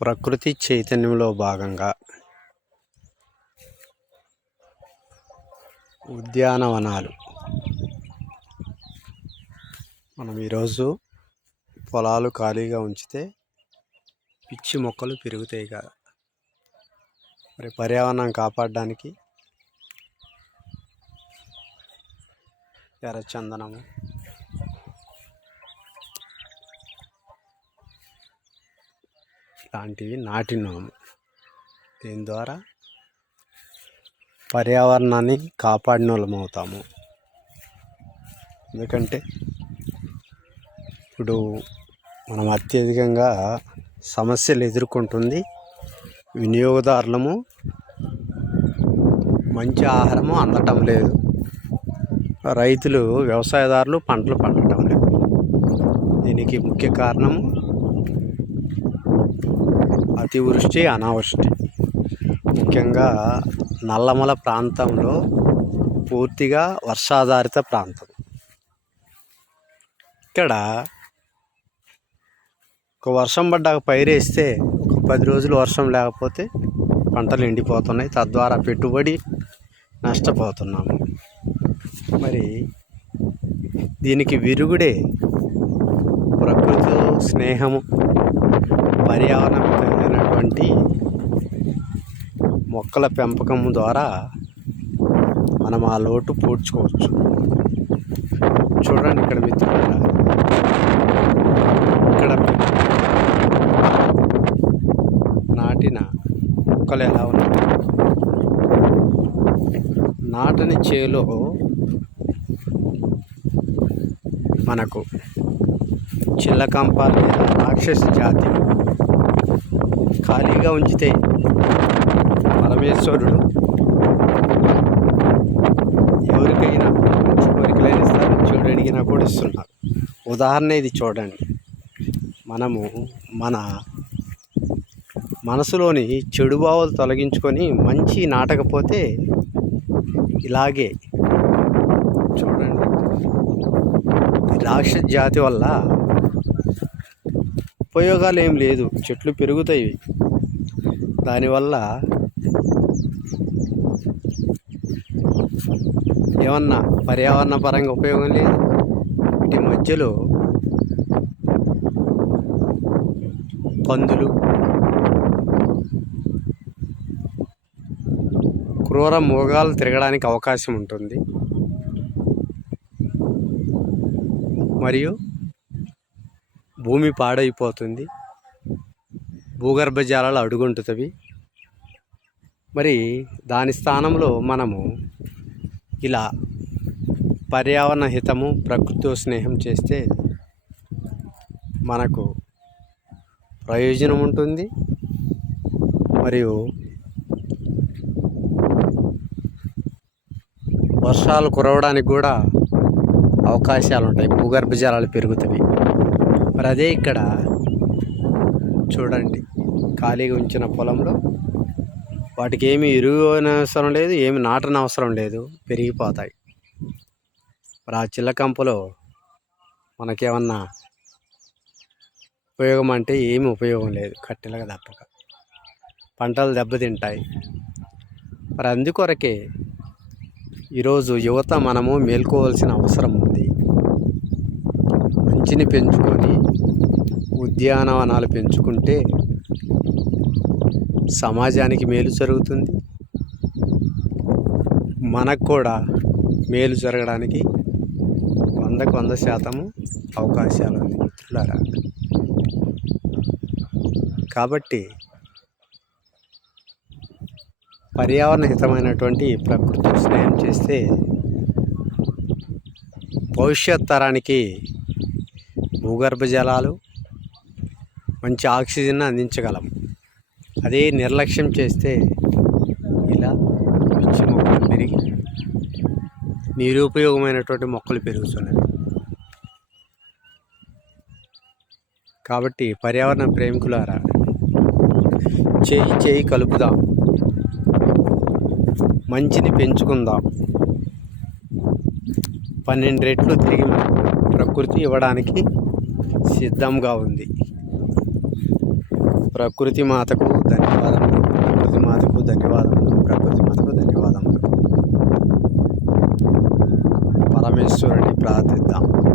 ప్రకృతి చైతన్యంలో భాగంగా ఉద్యానవనాలు. మనం ఈరోజు పొలాలు ఖాళీగా ఉంచితే పిచ్చి మొక్కలు పెరుగుతాయి కదా మరి పర్యావరణం కాపాడడానికి ఎర్రచందనము లాంటివి నాటినాము. దీని ద్వారా పర్యావరణాన్ని కాపాడిన వాళ్ళం అవుతాము. ఎందుకంటే ఇప్పుడు మనం అత్యధికంగా సమస్యలు ఎదుర్కొంటుంది వినియోగదారులము. మంచి ఆహారము అందటం లేదు. రైతులు వ్యవసాయదారులు పంటలు పండటం లేదు. దీనికి ముఖ్య కారణం అతివృష్టి అనావృష్టి. ముఖ్యంగా నల్లమల ప్రాంతంలో పూర్తిగా వర్షాధారిత ప్రాంతం. ఇక్కడ ఒక వర్షం పడ్డాక పైరేస్తే ఒక పది రోజులు వర్షం లేకపోతే పంటలు ఎండిపోతున్నాయి. తద్వారా పెట్టుబడి నష్టపోతున్నాము. మరి దీనికి విరుగుడే ప్రకృతి స్నేహము పర్యావరణమైనటువంటి మొక్కల పెంపకం ద్వారా మనం ఆ లోటు పూడ్చుకోవచ్చు. చూడండి ఇక్కడ మిత్రులారా. ఇక్కడ నాటిన మొక్కలు ఎలా ఉన్నాయి? నాటని చేలో మనకు చిల్లకంప లేదా రాక్షస జాతి ఖాళీగా ఉంచితే పరమేశ్వరుడు ఎవరికైనా మంచి కోరికలైన ఇస్తారు చెడు అడిగినా కూడా ఇస్తున్నారు ఉదాహరణ ఇది చూడండి. మనము మన మనసులోని చెడు భావాలు తొలగించుకొని మంచి నాటకపోతే ఇలాగే చూడండి. రాక్షస జాతి వల్ల ఉపయోగాలు ఏం లేదు. చెట్లు పెరుగుతాయి. దానివల్ల ఏమన్నా పర్యావరణ పరంగా ఉపయోగం లేదు. వీటి మధ్యలో పందులు క్రూర మృగాలు తిరగడానికి అవకాశం ఉంటుంది. మరియు భూమి పాడైపోతుంది. భూగర్భ జలాలు అడుగుంటుతవి. మరి దాని స్థానంలో మనము ఇలా పర్యావరణ హితము ప్రకృతితో స్నేహం చేస్తే మనకు ప్రయోజనం ఉంటుంది మరియు వర్షాలు కురవడానికి కూడా అవకాశాలు ఉంటాయి భూగర్భ జలాలు పెరుగుతాయి మరి అదే ఇక్కడ చూడండి ఖాళీగా ఉంచిన పొలంలో. వాటికి ఏమి ఎరువు అవసరం లేదు ఏమి నాటన అవసరం లేదు పెరిగిపోతాయి. మరి ఆ చిల్లకంపలో మనకేమన్నా ఉపయోగం అంటే ఏమి ఉపయోగం లేదు కట్టెలుగా తప్పక. పంటలు దెబ్బతింటాయి. మరి అందుకొరకే ఈరోజు యువత మనము మేల్కోవాల్సిన అవసరం ఉంది. మంచిని పెంచుకొని ఉద్యానవనాలు పెంచుకుంటే సమాజానికి మేలు జరుగుతుంది. మనకు కూడా మేలు జరగడానికి వందకు వంద శాతము అవకాశాలు ఉంది మిత్రులారా. కాబట్టి పర్యావరణ హితమైనటువంటి ప్రకృతి స్నేహం చేస్తే భవిష్యత్ తరానికి భూగర్భ జలాలు మంచి ఆక్సిజన్ అందించగలం. అదే నిర్లక్ష్యం చేస్తే ఇలా పిచ్చి మొక్కలు పెరిగి నిరుపయోగమైనటువంటి మొక్కలు పెరుగుతున్నాయి కాబట్టి పర్యావరణ ప్రేమికులారా చేయి చేయి కలుపుదాం. మంచిని పెంచుకుందాం. పన్నెండు రెట్లు తిరిగి మనకు ప్రకృతి ఇవ్వడానికి సిద్ధంగా ఉంది. ప్రకృతి మాతకు ధన్యవాదములు. ప్రకృతి మాతకు ధన్యవాదములు. ప్రకృతి మాతకు ధన్యవాదములు. పరమేశ్వరుని ప్రార్థిద్దాం.